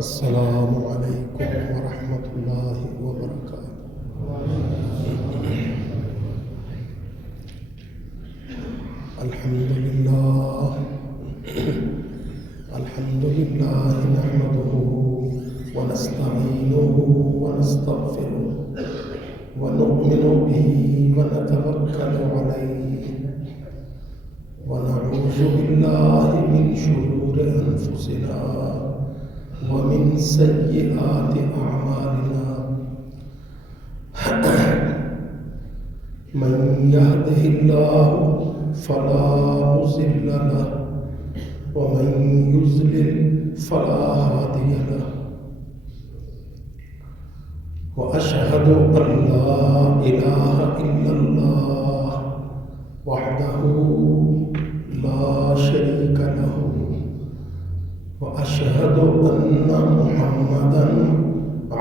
السلام علیکم ورحمۃ اللہ وبرکاتہ۔ الحمد للہ نحمده ونستعینه ونستغفره ونؤمن به ونتوکل علیہ ونعوذ باللہ من شرور انفسنا ومن سیئات اعمالنا، من يهده الله فلا مضل له ومن يضلل فلا هادي له، وأشهد أن لا إله إلا الله وحده لا شريك له، وأشهد أن محمدًا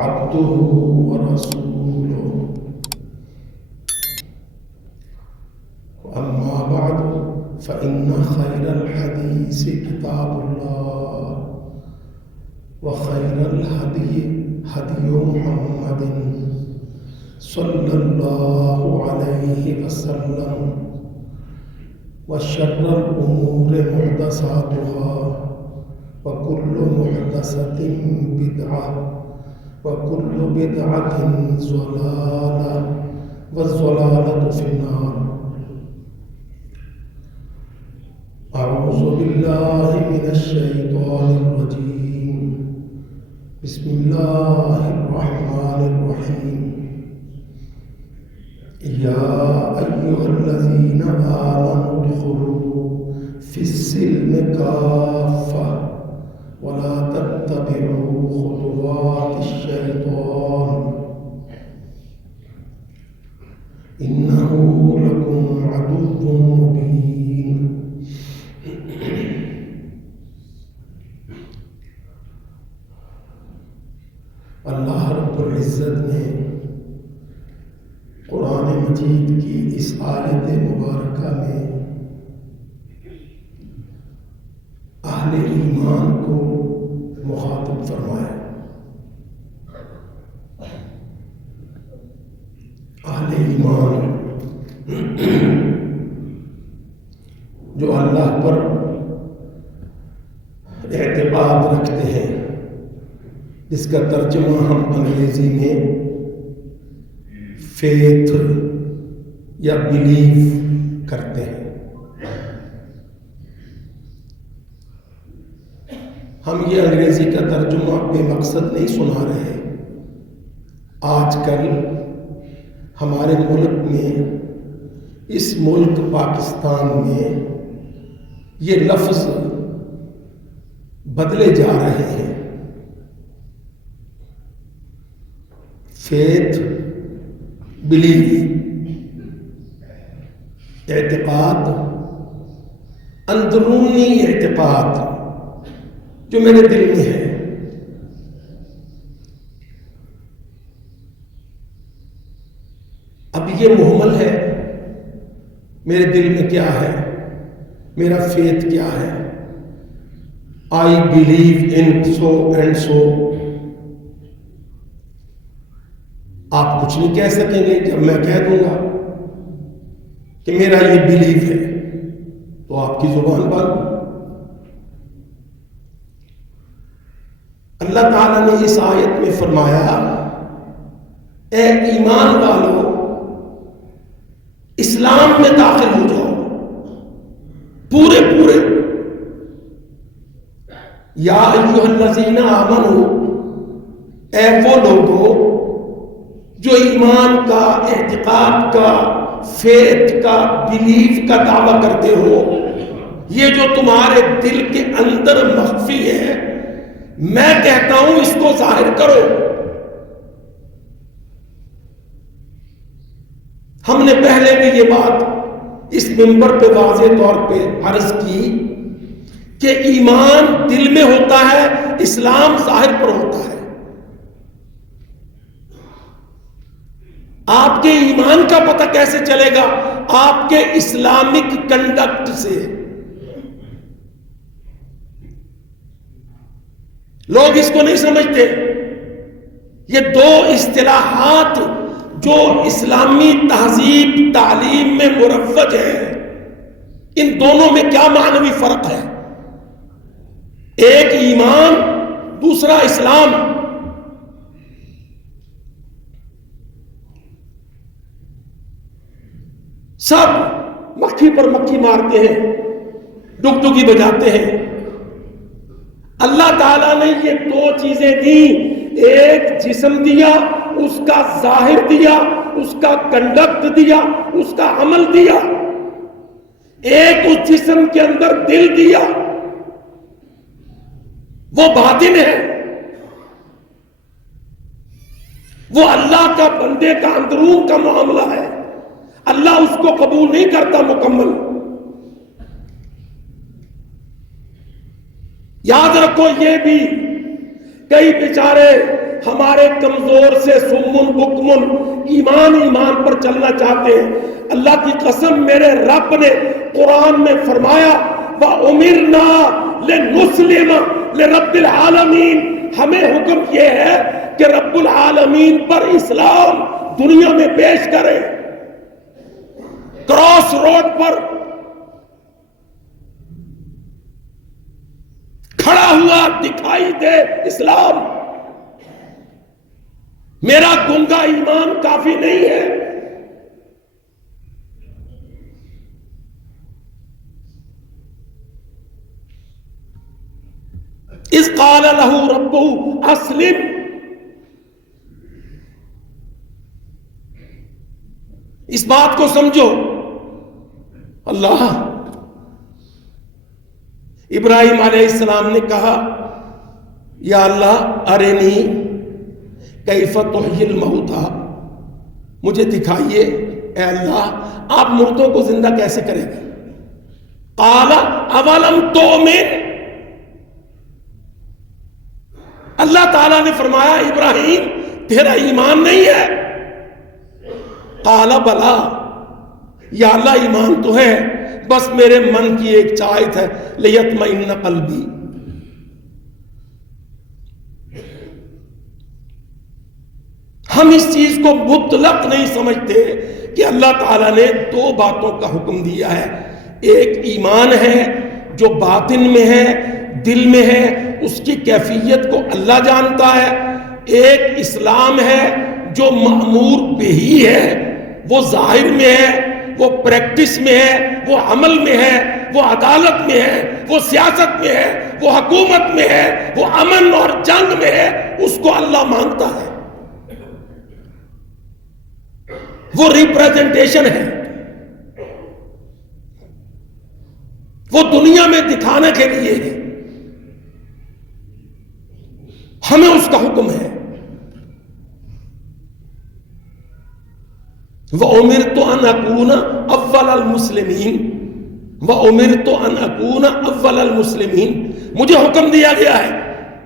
عبده ورسوله، أما بعد فإن خير الحديث كتاب الله، وخير الهدي هدي محمد صلى الله عليه وسلم، وشر الأمور محدثاتها، وكل محدثة بدعة، وكل بدعة ضلالة، والضلالة في النار۔ أعوذ بالله من الشيطان الرجيم، بسم الله الرحمن الرحيم۔ يا أيها الذين آمنوا ادخلوا في السلم كافة ولا تتبعوا خطوات الشيطان إنه لكم عدو مبين۔ اللہ رب العزت نے قرآن مجید کی اس آیت مبارکہ میں اہل ایمان کو مخاطب فرمایا۔ اہل ایمان جو اللہ پر اعتقاد رکھتے ہیں، جس کا ترجمہ ہم انگریزی میں فیتھ یا بلیف کرتے ہیں۔ ہم یہ انگریزی کا ترجمہ بے مقصد نہیں سنا رہے۔ آج کل ہمارے ملک میں، اس ملک پاکستان میں، یہ لفظ بدلے جا رہے ہیں۔ فیتھ، بلیف، اعتقاد، اندرونی اعتقاد جو میرے دل میں ہے۔ اب یہ محمل ہے، میرے دل میں کیا ہے، میرا فیتھ کیا ہے۔ I believe in so and so. آپ کچھ نہیں کہہ سکیں گے جب میں کہہ دوں گا کہ میرا یہ بلیف ہے تو آپ کی زبان بند۔ اللہ تعالیٰ نے اس آیت میں فرمایا، اے ایمان والو اسلام میں داخل ہو جاؤ پورے۔ یا ایھا الذین آمنو، اے وہ لوگو جو ایمان کا، اعتقاد کا، فیتھ کا، بلیف کا دعویٰ کرتے ہو، یہ جو تمہارے دل کے اندر مخفی ہے، میں کہتا ہوں اس کو ظاہر کرو۔ ہم نے پہلے بھی یہ بات اس منبر پہ واضح طور پہ عرض کی کہ ایمان دل میں ہوتا ہے، اسلام ظاہر پر ہوتا ہے۔ آپ کے ایمان کا پتہ کیسے چلے گا؟ آپ کے اسلامک کنڈکٹ سے۔ لوگ اس کو نہیں سمجھتے. یہ دو اصطلاحات جو اسلامی تہذیب تعلیم میں مروج ہیں، ان دونوں میں کیا معنوی فرق ہے؟ ایک ایمان، دوسرا اسلام. سب مکھی پر مکھی مارتے ہیں، ڈگڈگی بجاتے ہیں. اللہ تعالیٰ نے یہ دو چیزیں دیں، ایک جسم دیا، اس کا ظاہر دیا، اس کا کنڈکٹ دیا، اس کا عمل دیا. ایک اس جسم کے اندر دل دیا، وہ باطن ہے، وہ اللہ کا بندے کا اندرون کا معاملہ ہے. اللہ اس کو قبول نہیں کرتا مکمل. یاد رکھو یہ بھی، کئی بیچارے ہمارے کمزور سے سمن بکمن ایمان پر چلنا چاہتے ہیں. اللہ کی قسم میرے رب نے قرآن میں فرمایا وَأُمِرْنَا لِنُسْلِمَ لِرَبِّ الْعَالَمِينَ. ہمیں حکم یہ ہے کہ رب العالمین پر اسلام دنیا میں پیش کریں. کراس روڈ پر کھڑا ہوا دکھائی دے اسلام. میرا گنگا ایمان کافی نہیں ہے. اذ قال له ربه اسلم. اس بات کو سمجھو. اللہ ابراہیم علیہ السلام نے کہا یا اللہ ارنی کیف تحیی الموتى، مجھے دکھائیے اے اللہ آپ مردوں کو زندہ کیسے کریں گے. قال اولم تؤمن، اللہ تعالیٰ نے فرمایا ابراہیم تیرا ایمان نہیں ہے. قال بلا، یا اللہ ایمان تو ہے، بس میرے من کی ایک چاہت ہے لیطمئن قلبی. ہم اس چیز کو مطلق نہیں سمجھتے کہ اللہ تعالیٰ نے دو باتوں کا حکم دیا ہے. ایک ایمان ہے جو باطن میں ہے، دل میں ہے، اس کی کیفیت کو اللہ جانتا ہے. ایک اسلام ہے جو مأمور بہی ہے، وہ ظاہر میں ہے، وہ پریکٹس میں ہے، وہ عمل میں ہے، وہ عدالت میں ہے، وہ سیاست میں ہے، وہ حکومت میں ہے، وہ امن اور جنگ میں ہے. اس کو اللہ مانتا ہے. وہ ریپریزنٹیشن ہے، وہ دنیا میں دکھانے کے لیے ہے. ہمیں اس کا حکم ہے. وَأُمِرْتُ أَنْ أَكُونَ أَوَّلَ الْمُسْلِمِينَ وَأُمِرْتُ أَنْ أَكُونَ أَوَّلَ الْمُسْلِمِينَ. مجھے حکم دیا گیا ہے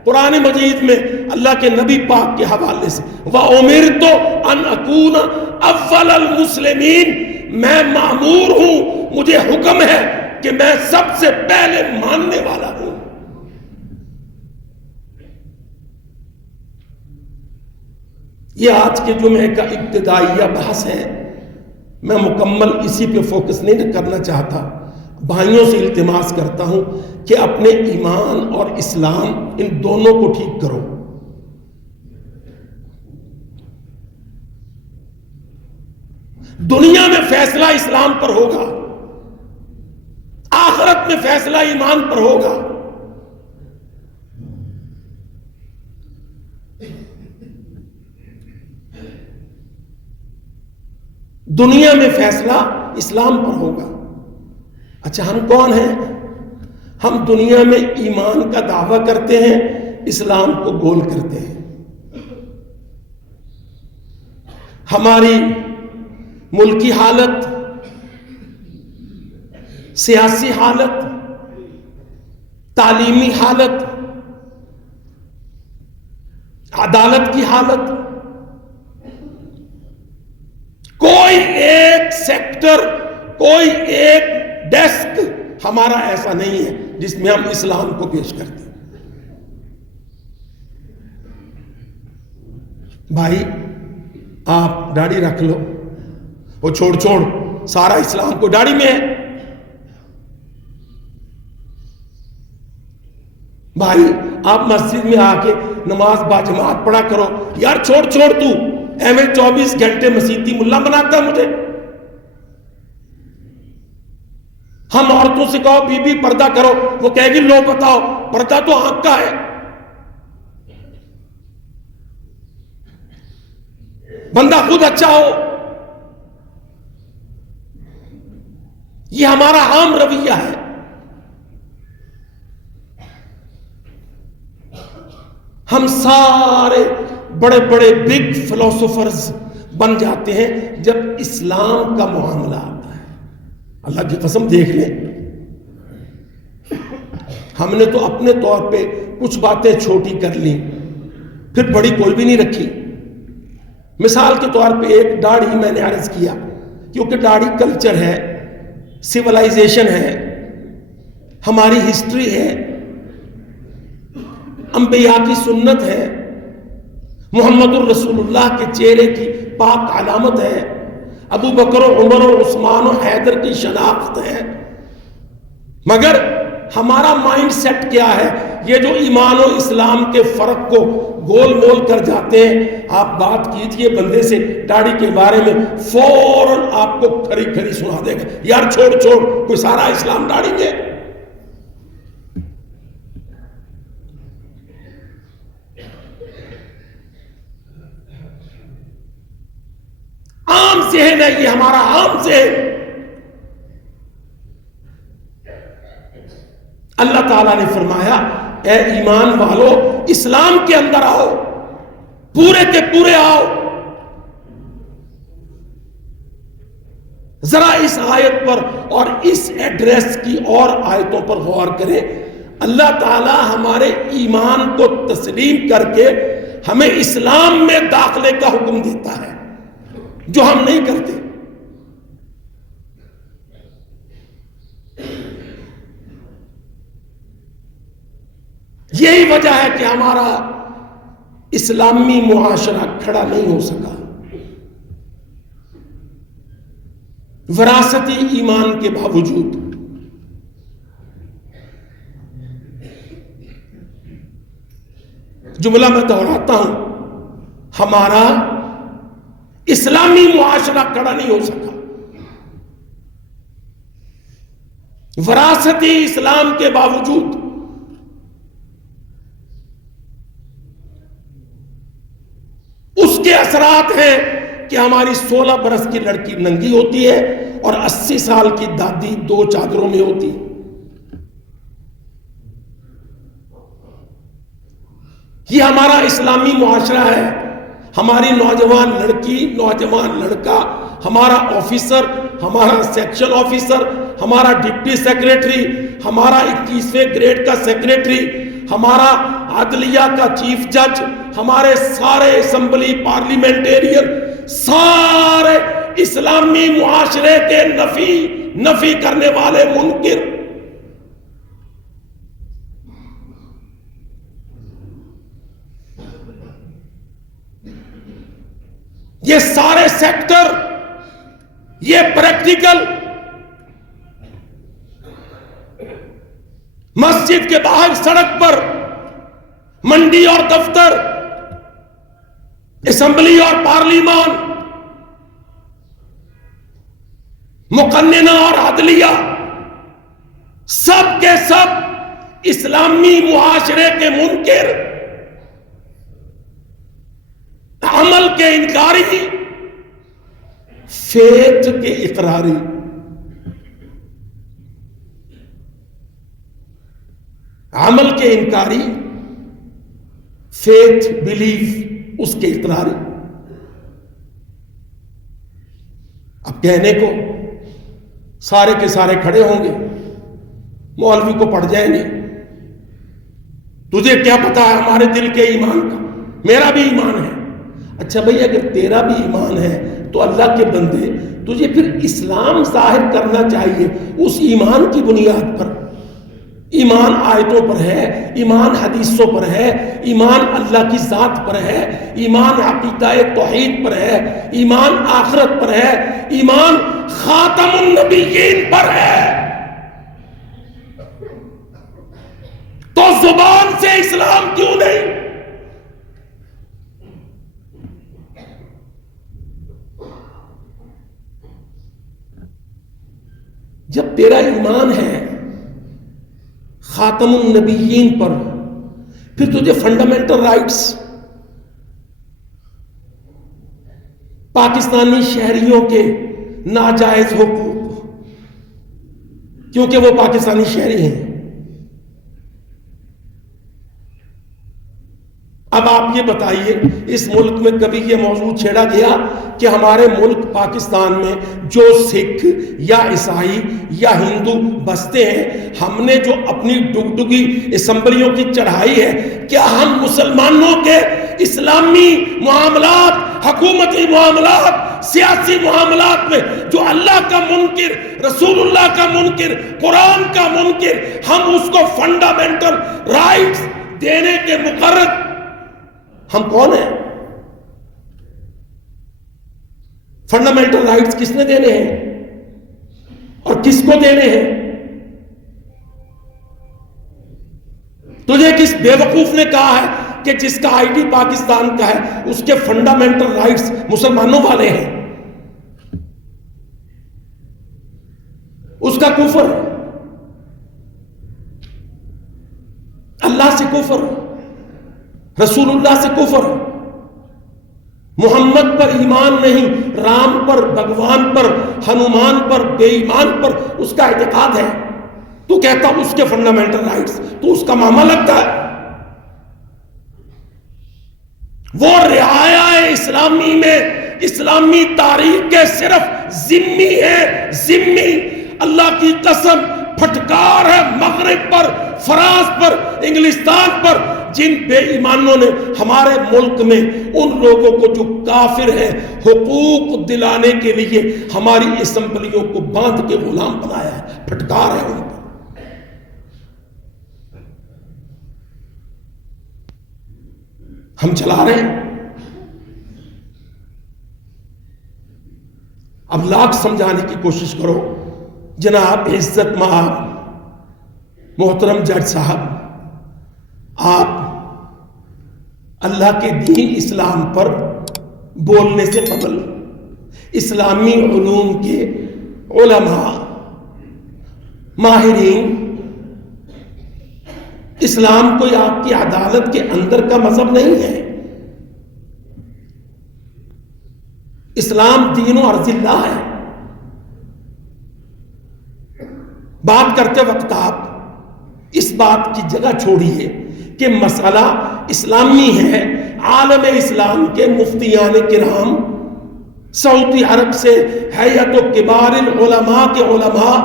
قرآن مجید میں اللہ کے نبی پاک کے حوالے سے وَأُمِرْتُ أَنْ أَكُونَ أَوَّلَ الْمُسْلِمِينَ. میں مأمور ہوں، مجھے حکم ہے کہ میں سب سے پہلے ماننے والا ہوں. یہ آج کے جمعے کا ابتدائیہ بحث ہے. میں مکمل اسی پہ فوکس نہیں کرنا چاہتا. بھائیوں سے التماس کرتا ہوں کہ اپنے ایمان اور اسلام ان دونوں کو ٹھیک کرو. دنیا میں فیصلہ اسلام پر ہوگا، آخرت میں فیصلہ ایمان پر ہوگا. دنیا میں فیصلہ اسلام پر ہوگا. اچھا ہم کون ہیں؟ ہم دنیا میں ایمان کا دعویٰ کرتے ہیں، اسلام کو گول کرتے ہیں. ہماری ملکی حالت، سیاسی حالت، تعلیمی حالت، عدالت کی حالت، کوئی ایک سیکٹر، کوئی ایک ڈیسک ہمارا ایسا نہیں ہے جس میں ہم اسلام کو پیش کرتے ہیں. بھائی آپ داڑھی رکھ لو، وہ چھوڑ سارا اسلام کو داڑھی میں ہے۔ بھائی آپ مسجد میں آ کے نماز باجماعت پڑھا کرو، یار چھوڑ تو ایم 24 گھنٹے مسیحی ملا بناتا مجھے۔ ہم عورتوں سے کہو بی بی پردہ کرو، وہ کہے گی لو بتاؤ، پردہ تو آنکھ کا ہے۔ بندہ خود اچھا ہو، یہ ہمارا عام رویہ ہے۔ ہم سارے بڑے بڑے بگ فلسفرز بن جاتے ہیں جب اسلام کا معاملہ آتا ہے۔ اللہ کی قسم دیکھ لیں، ہم نے تو اپنے طور پہ کچھ باتیں چھوٹی کر لی، پھر بڑی کوئی بھی نہیں رکھی۔ مثال کے طور پہ ایک داڑھی میں نے عرض کیا، کیونکہ داڑھی کلچر ہے، سیولائزیشن ہے، ہماری ہسٹری ہے، انبیاء کی سنت ہے، محمد الرسول اللہ کے چہرے کی پاک علامت ہے، ابو بکر و عمر و عثمان و حیدر کی شناخت ہے۔ مگر ہمارا مائنڈ سیٹ کیا ہے؟ یہ جو ایمان و اسلام کے فرق کو گول مول کر جاتے ہیں۔ آپ بات کیجئے بندے سے داڑھی کے بارے میں، فوراً آپ کو کھری کھری سنا دے گا، یار چھوڑ کوئی سارا اسلام داڑھی میں۔ عام ذہن ہے یہ، ہمارا عام ذہن۔ اللہ تعالیٰ نے فرمایا اے ایمان والو اسلام کے اندر آؤ، پورے کے پورے آؤ۔ ذرا اس آیت پر اور اس ایڈریس کی اور آیتوں پر غور کریں۔ اللہ تعالیٰ ہمارے ایمان کو تسلیم کر کے ہمیں اسلام میں داخلے کا حکم دیتا ہے، جو ہم نہیں کرتے۔ یہی وجہ ہے کہ ہمارا اسلامی معاشرہ کھڑا نہیں ہو سکا، وراثتی ایمان کے باوجود۔ جملہ میں دہراتا ہوں، ہمارا اسلامی معاشرہ کھڑا نہیں ہو سکا، وراثتی اسلام کے باوجود۔ اس کے اثرات ہیں کہ ہماری 16 برس کی لڑکی ننگی ہوتی ہے اور 80 سال کی دادی 2 چادروں میں ہوتی ہے۔ یہ ہمارا اسلامی معاشرہ ہے۔ ہماری نوجوان لڑکی، نوجوان لڑکا، ہمارا آفیسر، ہمارا سیکشن آفیسر، ہمارا ڈپٹی سیکریٹری، ہمارا 21ویں گریڈ کا سیکریٹری، ہمارا عدلیہ کا چیف جج، ہمارے سارے اسمبلی پارلیمنٹیرین، سارے اسلامی معاشرے کے نفی کرنے والے منکر۔ یہ سارے سیکٹر، یہ پریکٹیکل، مسجد کے باہر، سڑک پر، منڈی اور دفتر، اسمبلی اور پارلیمان، مقننہ اور عدلیہ، سب کے سب اسلامی معاشرے کے منکر، عمل کے انکاری، فیتھ کے اقراری۔ عمل کے انکاری، فیتھ بلیف اس کے اقراری۔ اب کہنے کو سارے کے سارے کھڑے ہوں گے، مولوی کو پڑ جائیں گے، تجھے کیا پتا ہے ہمارے دل کے ایمان کا؟ میرا بھی ایمان ہے۔ اچھا بھئی، اگر تیرا بھی ایمان ہے تو اللہ کے بندے تجھے پھر اسلام ظاہر کرنا چاہیے اس ایمان کی بنیاد پر۔ ایمان آیتوں پر ہے، ایمان حدیثوں پر ہے، ایمان اللہ کی ذات پر ہے، ایمان عقیدہ توحید پر ہے، ایمان آخرت پر ہے، ایمان خاتم النبیین پر ہے. تو زبان سے اسلام کیوں نہیں؟ جب تیرا ایمان ہے خاتم النبیین پر، پھر تجھے فنڈامنٹل رائٹس پاکستانی شہریوں کے ناجائز حقوق، کیونکہ وہ پاکستانی شہری ہیں. اب آپ یہ بتائیے، اس ملک میں کبھی یہ موضوع چھیڑا گیا کہ ہمارے ملک پاکستان میں جو سکھ یا عیسائی یا ہندو بستے ہیں، ہم نے جو اپنی ڈگڈگی اسمبلیوں کی چڑھائی ہے، کیا ہم مسلمانوں کے اسلامی معاملات، حکومتی معاملات، سیاسی معاملات میں جو اللہ کا منکر، رسول اللہ کا منکر، قرآن کا منکر، ہم اس کو فنڈامنٹل رائٹس دینے کے مقرر ہم کون ہیں؟ فنڈامنٹل رائٹس کس نے دینے ہیں اور کس کو دینے ہیں؟ تجھے کس بے وقوف نے کہا ہے کہ جس کا آئی ڈی پاکستان کا ہے اس کے فنڈامنٹل رائٹس مسلمانوں والے ہیں؟ اس کا کفر، اللہ سے کفر، رسول اللہ سے کفر، محمد پر ایمان نہیں، رام پر، بھگوان پر، ہنومان پر، بے ایمان پر اس کا اعتقاد ہے. تو کہتا اس کے فنڈامنٹل رائٹس، تو اس کا ماما لگتا ہے. وہ رعایا اسلامی میں اسلامی تاریخ کے صرف ذمہ ہے، ذمہ. اللہ کی قسم پھٹکار ہے مغرب پر، فرانس پر، انگلستان پر، جن بے ایمانوں نے ہمارے ملک میں ان لوگوں کو جو کافر ہیں حقوق دلانے کے لیے ہماری اسمبلیوں کو باندھ کے غلام بنایا ہے. پھٹکار ہے ان پر. ہم چلا رہے ہیں. اب لاکھ سمجھانے کی کوشش کرو. جناب عزت مآب محترم جج صاحب، آپ اللہ کے دین اسلام پر بولنے سے قبل اسلامی علوم کے علماء، ماہرین، اسلام کوئی آپ کی عدالت کے اندر کا مذہب نہیں ہے. اسلام دین و ارض اللہ ہے. بات کرتے وقت آپ اس بات کی جگہ چھوڑیے کہ مسئلہ اسلامی ہے. عالم اسلام کے مفتیان کرام، سعودی عرب سے ہیئت و کبار العلماء کے علماء،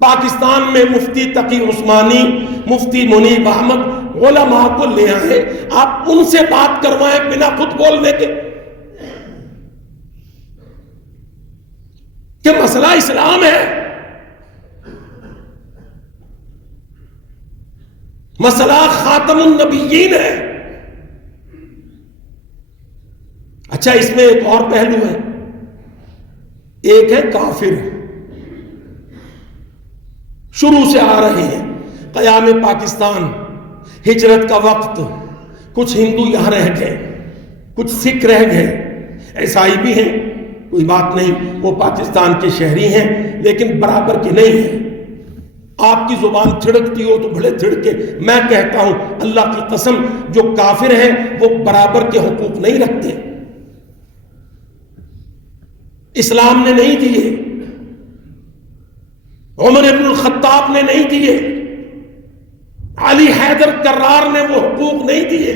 پاکستان میں مفتی تقی عثمانی، مفتی منیب احمد، علماء کو لے آئے. آپ ان سے بات کروائیں بنا خود بولنے کے کہ مسئلہ اسلام ہے، مسئلہ خاتم النبیین ہے. اچھا، اس میں ایک اور پہلو ہے. ایک ہے کافر، شروع سے آ رہے ہیں. قیام پاکستان، ہجرت کا وقت، کچھ ہندو یہاں رہ گئے، کچھ سکھ رہ گئے، عیسائی بھی ہیں، کوئی بات نہیں، وہ پاکستان کے شہری ہیں لیکن برابر کے نہیں ہیں. آپ کی زبان تھڑکتی ہو تو بھلے تھڑکے. میں کہتا ہوں اللہ کی قسم، جو کافر ہیں وہ برابر کے حقوق نہیں رکھتے. اسلام نے نہیں دیے، عمر ابن الخطاب نے نہیں دیے، علی حیدر کرار نے وہ حقوق نہیں دیے.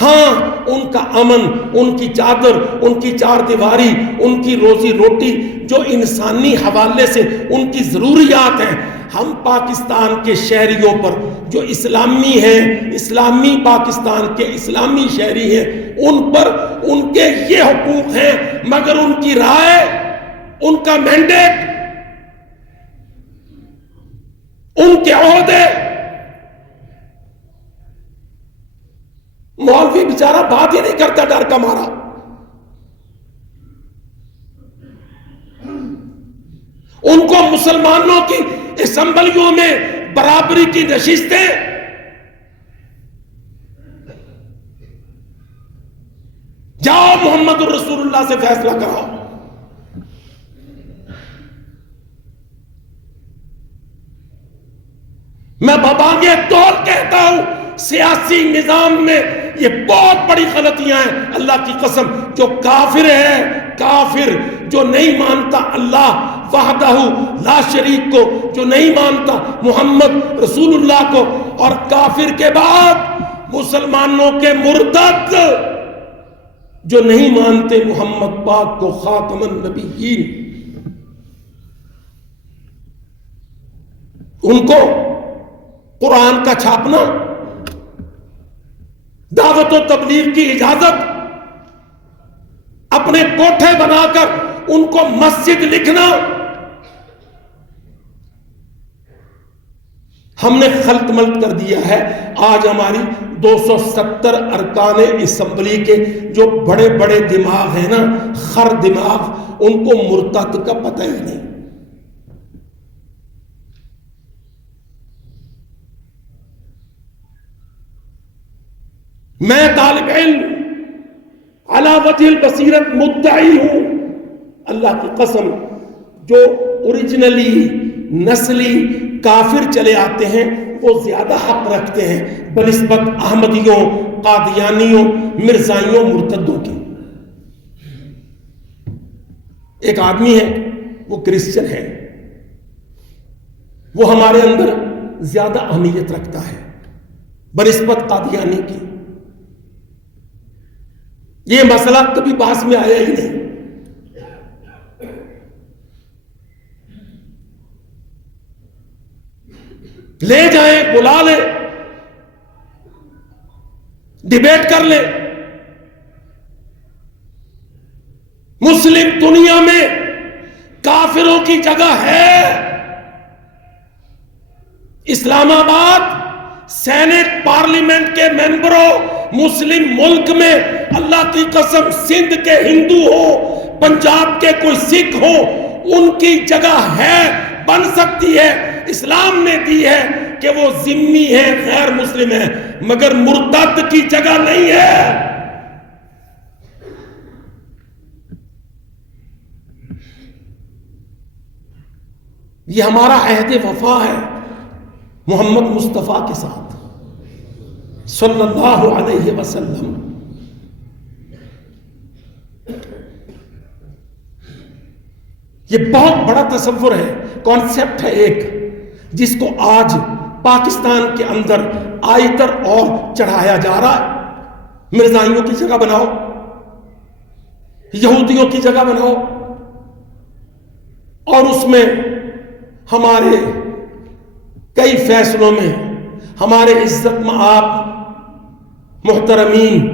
ہاں، ان کا امن، ان کی چادر، ان کی چار دیواری، ان کی روزی روٹی جو انسانی حوالے سے ان کی ضروریات ہیں، ہم پاکستان کے شہریوں پر جو اسلامی ہیں، اسلامی پاکستان کے اسلامی شہری ہیں، ان پر ان کے یہ حقوق ہیں، مگر ان کی رائے، ان کا مینڈیٹ، ان ان کے عہدے. مولوی بیچارہ بات ہی نہیں کرتا ڈر کا مارا. ان کو مسلمانوں کی اسمبلیوں میں برابری کی نشستیں. جاؤ محمد الرسول اللہ سے فیصلہ کراؤ. میں بابانگے طور کہتا ہوں سیاسی نظام میں یہ بہت بڑی غلطیاں ہیں. اللہ کی قسم جو کافر ہے، کافر جو نہیں مانتا اللہ وحدہ لا شریک کو، جو نہیں مانتا محمد رسول اللہ کو، اور کافر کے بعد مسلمانوں کے مرتد جو نہیں مانتے محمد پاک کو خاتم النبیین، ان کو قرآن کا چھاپنا، دعوت و تبلیغ کی اجازت، اپنے کوٹھے بنا کر ان کو مسجد لکھنا، ہم نے خلط ملط کر دیا ہے. آج ہماری 270 ارکان اسمبلی کے جو بڑے بڑے دماغ ہیں نا، خر دماغ، ان کو مرتد کا پتہ ہی نہیں. میں طالب علم علی وجہ البصیرت مدعی ہوں، اللہ کی قسم جو اوریجنلی نسلی کافر چلے آتے ہیں وہ زیادہ حق رکھتے ہیں بنسبت احمدیوں، قادیانیوں، مرزائیوں، مرتدوں کی. ایک آدمی ہے وہ کرسچن ہے، وہ ہمارے اندر زیادہ اہمیت رکھتا ہے بنسبت قادیانی کی. یہ مسئلہ کبھی بحث میں آیا ہی نہیں. لے جائیں، بلا لیں، ڈیبیٹ کر لیں. مسلم دنیا میں کافروں کی جگہ ہے. اسلام آباد سینٹ پارلیمنٹ کے ممبروں، مسلم ملک میں اللہ کی قسم سندھ کے ہندو ہو، پنجاب کے کوئی سکھ ہو، ان کی جگہ ہے، بن سکتی ہے. اسلام نے دی ہے کہ وہ ذمہ ہے، غیر مسلم ہے، مگر مرتد کی جگہ نہیں ہے. یہ ہمارا عہد وفا ہے محمد مصطفیٰ کے ساتھ صلی اللہ علیہ وسلم. یہ بہت بڑا تصور ہے، کانسیپٹ ہے ایک، جس کو آج پاکستان کے اندر آئیتر اور چڑھایا جا رہا ہے. مرزائیوں کی جگہ بناؤ، یہودیوں کی جگہ بناؤ، اور اس میں ہمارے کئی فیصلوں میں ہمارے عزت مآب محترمین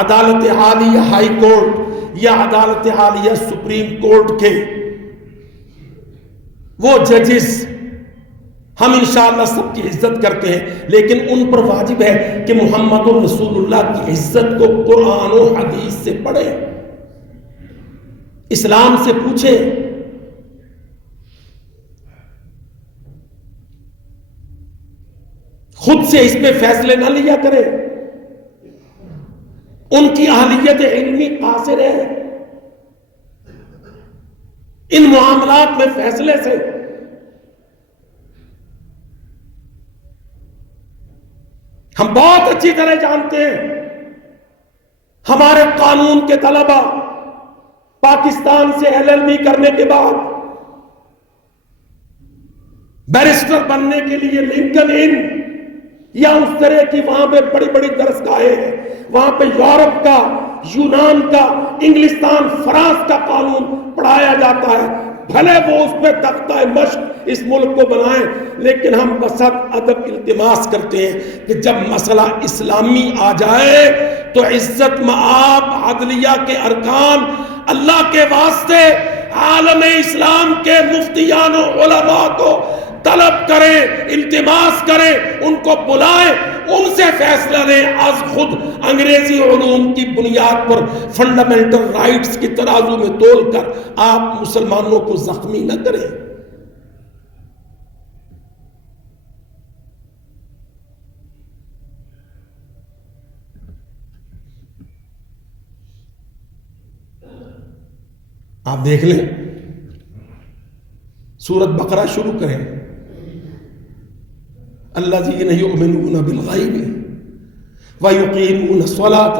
عدالت عالیہ ہائی کورٹ یا عدالت عالیہ سپریم کورٹ کے وہ ججز ہم انشاءاللہ سب کی عزت کرتے ہیں، لیکن ان پر واجب ہے کہ محمد الرسول اللہ کی عزت کو قرآن و حدیث سے پڑھیں، اسلام سے پوچھیں. خود سے اس پہ فیصلے نہ لیا کریں. ان کی اہلیت علمی قاصر ہے ان معاملات میں فیصلے سے. ہم بہت اچھی طرح جانتے ہیں ہمارے قانون کے طلبہ پاکستان سے LLB کرنے کے بعد بیرسٹر بننے کے لیے لنکن ان یا اس طرح کی وہاں پہ بڑی بڑی درسگاہیں ہیں، وہاں پہ یورپ کا، یونان کا، انگلستان، فرانس کا قانون پڑھایا جاتا ہے. بھلے وہ اس پہ تختہ مشق اس ملک کو بنائیں، لیکن ہم بسط ادب التماس کرتے ہیں کہ جب مسئلہ اسلامی آ جائے تو عزت مآب عدلیہ کے ارکان اللہ کے واسطے عالم اسلام کے مفتیان و علماء کو طلب کریں، التماس کریں، ان کو بلائیں، ان سے فیصلہ لیں، از خود انگریزی علوم کی بنیاد پر فنڈامنٹل رائٹس کی ترازو میں تول کر آپ مسلمانوں کو زخمی نہ کریں۔ آپ دیکھ لیں، سورۃ بقرہ شروع کریں، الذین یؤمنون بالغیب ویقیمون الصلاۃ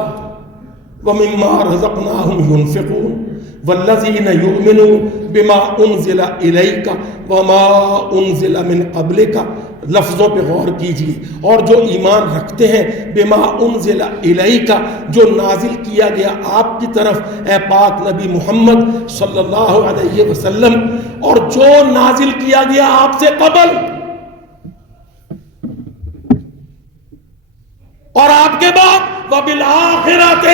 ومما رزقناہم ینفقون والذین یؤمنون بما انزل الیک وما انزل من قبلک، لفظوں پہ غور کیجیے، اور جو ایمان رکھتے ہیں بما انزل الیک، جو نازل کیا گیا آپ کی طرف اے پاک نبی محمد صلی اللہ علیہ وسلم، اور جو نازل کیا گیا آپ سے قبل اور آپ کے بعد، وبالآخرۃ،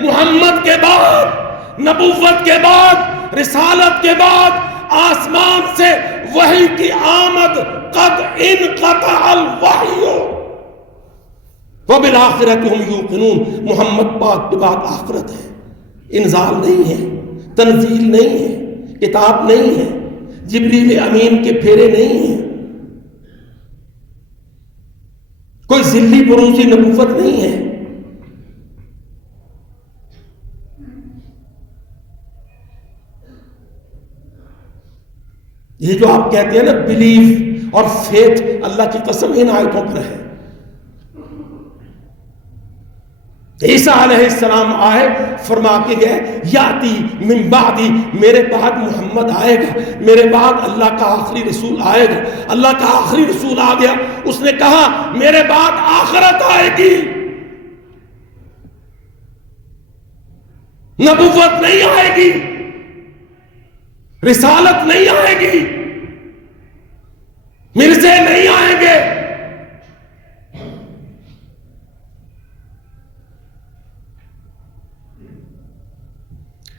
محمد کے بعد، نبوت کے بعد، رسالت کے بعد، آسمان سے وحی کی آمد، قد انقطع الوحی وبالآخرۃ ہم یوقنون، محمد پاک کے بعد آخرت ہے، انزال نہیں ہے، تنزیل نہیں ہے، کتاب نہیں ہے، جبریل امین کے پھیرے نہیں ہیں، کوئی ذلی بروزی نبوت نہیں ہے۔ یہ جو آپ کہتے ہیں نا بلیف اور فیتھ، اللہ کی قسم ان آیتوں پر ہے۔ عیسیٰ علیہ السلام آئے، فرما کے گئے یاتی من بعدی، میرے بعد محمد آئے گا، میرے بعد اللہ کا آخری رسول آئے گا۔ اللہ کا آخری رسول آ گیا، اس نے کہا میرے بعد آخرت آئے گی، نبوت نہیں آئے گی، رسالت نہیں آئے گی، مرزے نہیں آئیں گے۔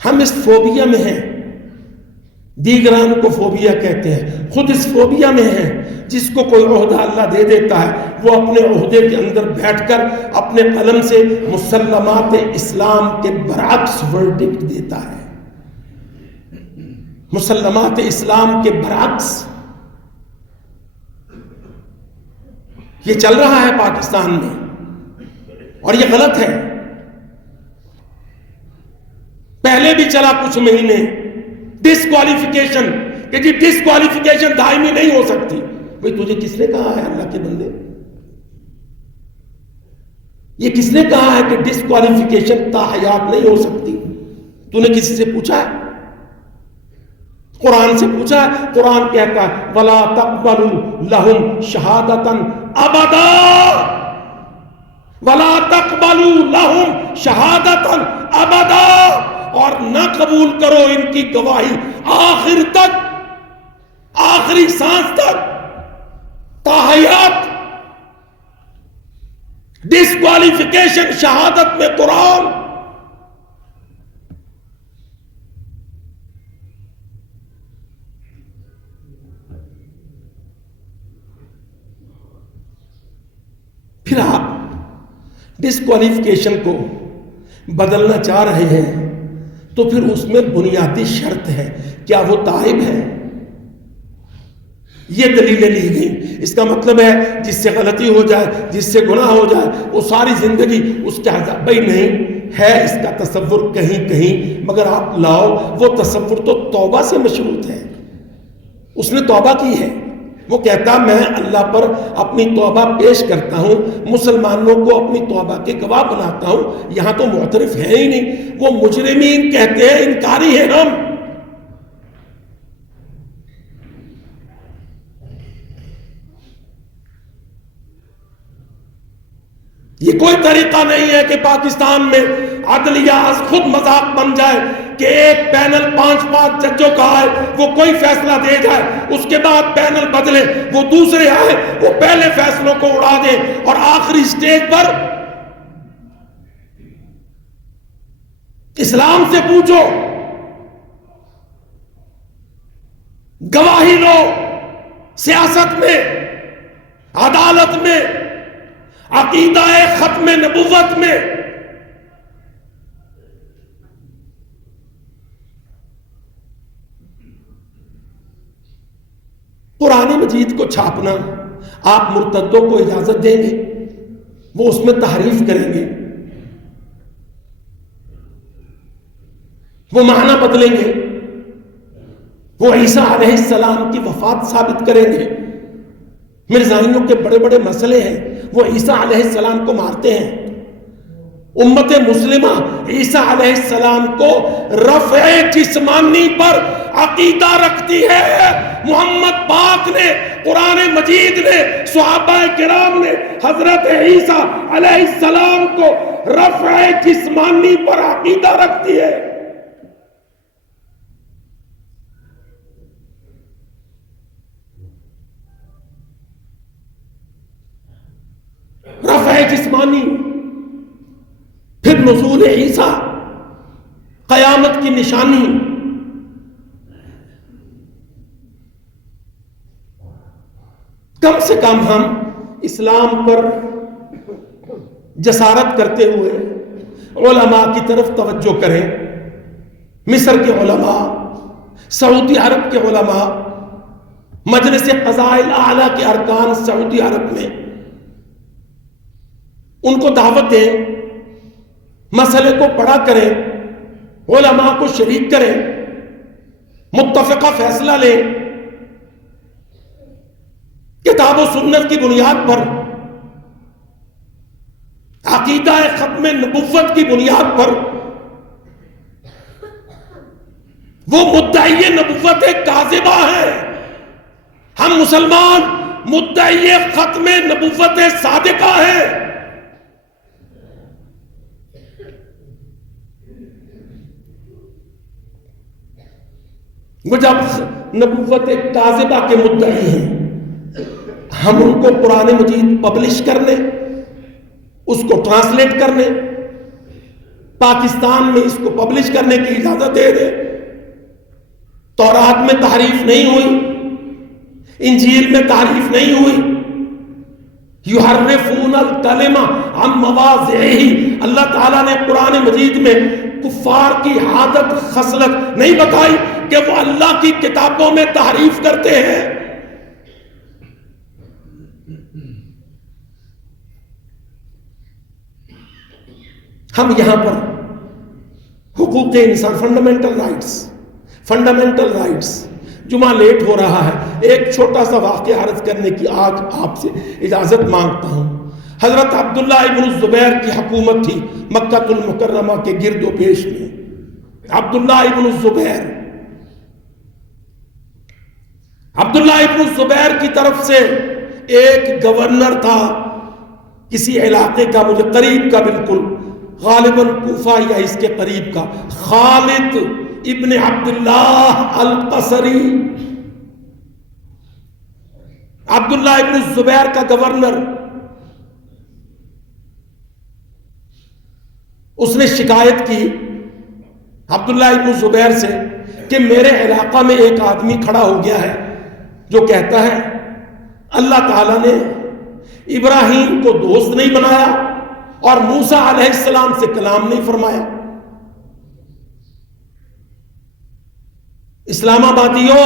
ہم اس فوبیا میں ہیں، دیگران کو فوبیا کہتے ہیں، خود اس فوبیا میں ہیں۔ جس کو کوئی عہدہ اللہ دے دیتا ہے وہ اپنے عہدے کے اندر بیٹھ کر اپنے قلم سے مسلمات اسلام کے برعکس ورڈکٹ دیتا ہے، مسلمات اسلام کے برعکس۔ یہ چل رہا ہے پاکستان میں اور یہ غلط ہے۔ پہلے بھی چلا کچھ مہینے ڈسکوالیفیکیشن، کہ جی ڈسکوالیفیکیشن دائمی نہیں ہو سکتی۔ بھئی تجھے کس نے کہا ہے اللہ کے بندے، یہ کس نے کہا ہے کہ ڈسکوالیفیکیشن تاحیات نہیں ہو سکتی؟ تو نے کسی سے پوچھا ہے؟ قرآن سے پوچھا ہے؟ قرآن کہتا ہے وَلَا تَقْبَلُوا لَهُمْ شَهَادَةً أَبَدًا، وَلَا تَقْبَلُوا لَهُمْ شَهَادَةً أَبَدًا، اور نہ قبول کرو ان کی گواہی آخر تک، آخری سانس تک، تاحیات۔ ڈسکوالیفیکیشن شہادت میں قرآن۔ پھر آپ ڈسکوالیفیکیشن کو بدلنا چاہ رہے ہیں تو پھر اس میں بنیادی شرط ہے، کیا وہ تائب ہے؟ یہ دلیلیں لی گئی۔ اس کا مطلب ہے جس سے غلطی ہو جائے، جس سے گناہ ہو جائے، وہ ساری زندگی اس کے عذاب، بھائی نہیں ہے اس کا تصور کہیں کہیں، مگر آپ لاؤ وہ تصور تو توبہ سے مشروط ہے۔ اس نے توبہ کی ہے، وہ کہتا میں اللہ پر اپنی توبہ پیش کرتا ہوں، مسلمانوں کو اپنی توبہ کے گواہ بناتا ہوں، یہاں تو معترف ہے ہی نہیں، وہ مجرمین کہتے ہیں، انکاری ہیں ہم۔ یہ کوئی طریقہ نہیں ہے کہ پاکستان میں عدلیہ از خود مذاق بن جائے کہ ایک پینل 5 ججوں کا آئے، وہ کوئی فیصلہ دے جائے، اس کے بعد پینل بدلے، وہ دوسرے آئے، وہ پہلے فیصلوں کو اڑا دے، اور آخری سٹیج پر اسلام سے پوچھو گواہی لو، سیاست میں، عدالت میں، عقیدہ ختم نبوت میں۔ قرآن مجید کو چھاپنا آپ مرتدوں کو اجازت دیں گے؟ وہ اس میں تحریف کریں گے، وہ معنی بدلیں گے، وہ عیسیٰ علیہ السلام کی وفات ثابت کریں گے۔ مرزائیوں کے بڑے بڑے مسئلے ہیں، وہ عیسیٰ علیہ السلام کو مارتے ہیں۔ امت مسلمہ عیسیٰ علیہ السلام کو رفع جسمانی پر عقیدہ رکھتی ہے۔ محمد پاک نے، قرآن مجید نے، صحابہ کرام نے حضرت عیسیٰ علیہ السلام کو رفع جسمانی پر عقیدہ رکھتی ہے۔ رفع جسمانی، پھر نزول عیسیٰ، قیامت کی نشانی۔ کم سے کم ہم اسلام پر جسارت کرتے ہوئے علماء کی طرف توجہ کریں۔ مصر کے علماء، سعودی عرب کے علماء، مجلس قضائل اعلیٰ کے ارکان سعودی عرب میں، ان کو دعوت دیں، مسئلے کو پڑھا کریں، علماء کو شریک کریں، متفقہ فیصلہ لیں، کتاب و سنت کی بنیاد پر، عقیدہ ختم نبوت کی بنیاد پر۔ وہ مدعی نبوت کاذبہ ہے، ہم مسلمان مدعی ختم نبوت صادقہ ہیں۔ وہ جب نبوت کاذبہ کے مدعی ہیں، ہم ان کو قرآن مجید پبلش کرنے، اس کو ٹرانسلیٹ کرنے، پاکستان میں اس کو پبلش کرنے کی اجازت دے دیں۔ تورات میں تحریف نہیں ہوئی، انجیل میں تحریف نہیں ہوئی۔ یحرفون الکلمہ عن مواضعہ، اللہ تعالیٰ نے قرآن مجید میں کفار کی عادت خصلت نہیں بتائی کہ وہ اللہ کی کتابوں میں تحریف کرتے ہیں۔ ہم یہاں پر حقوق انسان، فنڈامنٹل رائٹس، جمعہ لیٹ ہو رہا ہے، ایک چھوٹا سا واقعہ عرض کرنے کی آج آپ سے اجازت مانگتا ہوں۔ حضرت عبداللہ ابن الزبیر کی حکومت تھی مکہ المکرمہ کے گرد و پیش میں۔ عبداللہ ابن الزبیر کی طرف سے ایک گورنر تھا کسی علاقے کا، مجھے قریب کا، بالکل غالباً کوفہ یا اس کے قریب کا، خالد ابن عبداللہ القصری، عبداللہ ابن الزبیر کا گورنر۔ اس نے شکایت کی عبداللہ ابن الزبیر سے کہ میرے علاقہ میں ایک آدمی کھڑا ہو گیا ہے جو کہتا ہے اللہ تعالیٰ نے ابراہیم کو دوست نہیں بنایا اور موسیٰ علیہ السلام سے کلام نہیں فرمایا۔ اسلام آبادیوں،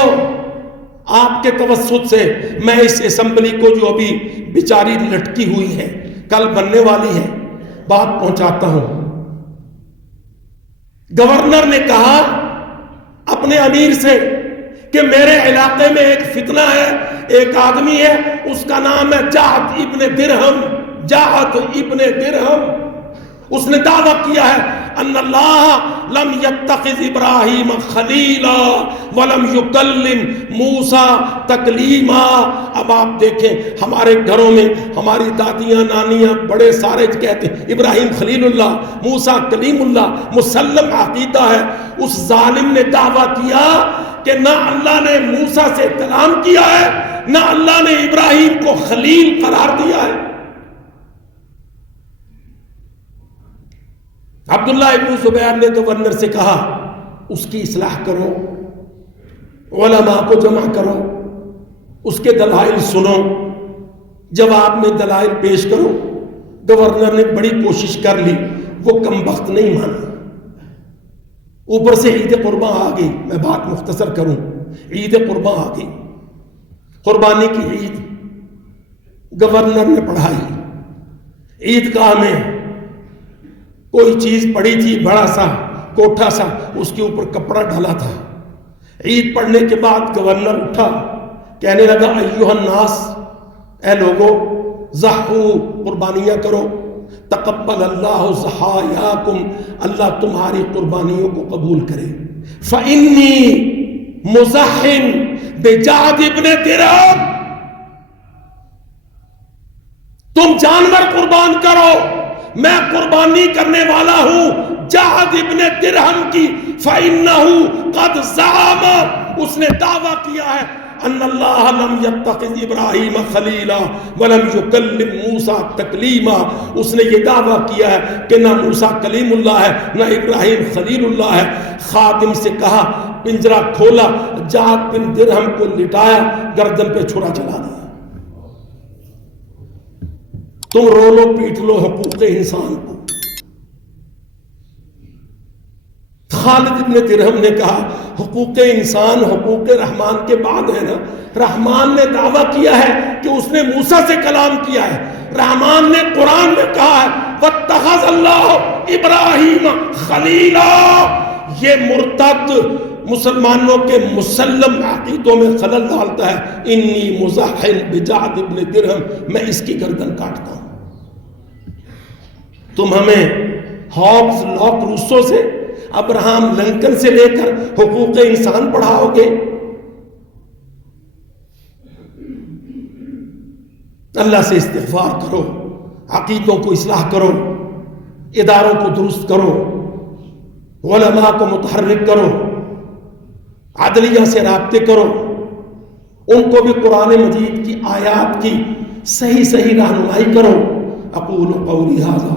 آپ کے توسط سے میں اس اسمبلی کو جو ابھی بیچاری لٹکی ہوئی ہے، کل بننے والی ہے، بات پہنچاتا ہوں۔ گورنر نے کہا اپنے امیر سے کہ میرے علاقے میں ایک فتنہ ہے، ایک آدمی ہے، اس کا نام ہے جعد ابن درہم۔ اس نے دعویٰ کیا ہے ان اللہ لم یتخذ ابراہیم خلیلا ولم یکلم موسیٰ تکلیما۔ اب آپ دیکھیں ہمارے گھروں میں ہماری دادیاں، نانیاں، بڑے سارے کہتے ہیں ابراہیم خلیل اللہ، موسیٰ کلیم اللہ، مسلم عقیدہ ہے۔ اس ظالم نے دعویٰ کیا کہ نہ اللہ نے موسیٰ سے کلام کیا ہے، نہ اللہ نے ابراہیم کو خلیل قرار دیا ہے۔ عبداللہ ابن زبیر نے گورنر سے کہا اس کی اصلاح کرو، علماء کو جمع کرو، اس کے دلائل سنو، جواب میں دلائل پیش کرو۔ گورنر نے بڑی کوشش کر لی، وہ کم بخت نہیں مانا۔ اوپر سے عید قرباں آ گئی، میں بات مختصر کروں، عید قرباں آ گئی، قربانی کی عید گورنر نے پڑھائی۔ عیدگاہ میں کوئی چیز پڑی تھی، بڑا سا کوٹھا سا، اس کے اوپر کپڑا ڈالا تھا۔ عید پڑھنے کے بعد گورنر اٹھا، کہنے لگا ایھا الناس، اے لوگو، ضحوا، قربانیاں کرو، تقبل اللہ ضحایاکم، اللہ تمہاری قربانیوں کو قبول کرے۔ فإنی مضحٍ بجعد بن درہم، تم جانور قربان کرو، میں قربانی کرنے والا ہوں جعد ابن درہم کی۔ فإنہ قد زعم، اس نے دعویٰ کیا ہے، ان اللہ لم یتخذ ابراہیم خلیلا ولم یکلم موسیٰ تکلیما، اس نے یہ دعویٰ کیا ہے کہ نہ موسیٰ کلیم اللہ ہے نہ ابراہیم خلیل اللہ ہے۔ خادم سے کہا، پنجرہ کھولا، جعد بن درہم کو لٹایا، گردن پہ چھرا چلا دیا۔ تم رو لو پیٹ لو حقوق انسان کو۔ خالد ابن درہم نے کہا، حقوق انسان حقوق رحمان کے بعد ہے نا، رحمان نے دعویٰ کیا ہے کہ اس نے موسیٰ سے کلام کیا ہے، رحمان نے قرآن میں کہا ہے واتخذ اللہ ابراہیم خلیلا۔ یہ مرتد مسلمانوں کے مسلم عقیدوں میں خلل ڈالتا ہے۔ انی مضحٍ بجعد ابن درہم، میں اس کی گردن کاٹتا ہوں۔ تم ہمیں ہابز، لاک، روسو سے، ابراہم لنکن سے لے کر حقوق انسان پڑھاؤ گے؟ اللہ سے استغفار کرو، عقیدوں کو اصلاح کرو، اداروں کو درست کرو، علماء کو متحرک کرو، عدلیہ سے رابطے کرو، ان کو بھی قرآن مجید کی آیات کی صحیح رہنمائی کرو۔ اقول قولی ھذا